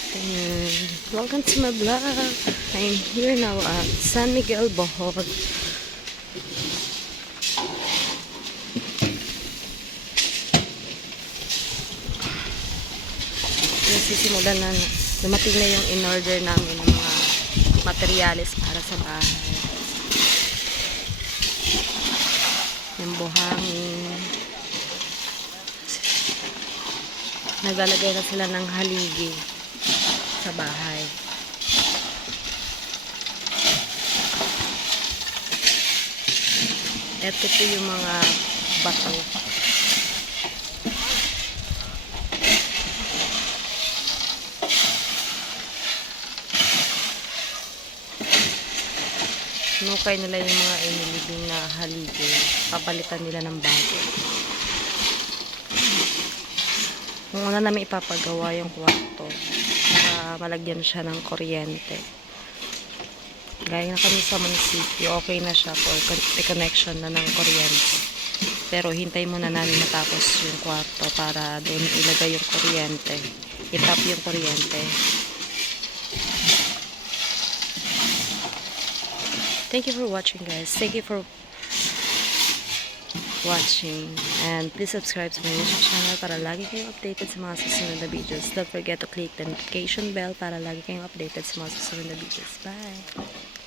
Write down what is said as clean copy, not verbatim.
afternoon. Welcome to my vlog. I'm here now at San Miguel, Bohol. Nasisimulan na, dumating na yung in-order namin ng mga materyales para sa bahay. Yung buhangin. Naglalagay na sila ng haligi sa bahay. Ito po yung mga bato. Nukay nila yung mga inilibing na haligi. Papalitan nila ng bago. Kung una namin ipapagawa yung kwarto para malagyan siya ng kuryente. Gaya na kami sa munisipyo, okay na siya for connection na ng kuryente. Pero hintay muna namin matapos yung kwarto para doon ilagay yung kuryente. Itap yung kuryente. Thank you for watching, guys. Thank you for watching, and please subscribe to my YouTube channel para lagi kayong updated sa mga susunod na videos. Don't forget to click the notification bell para lagi kayong updated sa mga susunod na videos. Bye!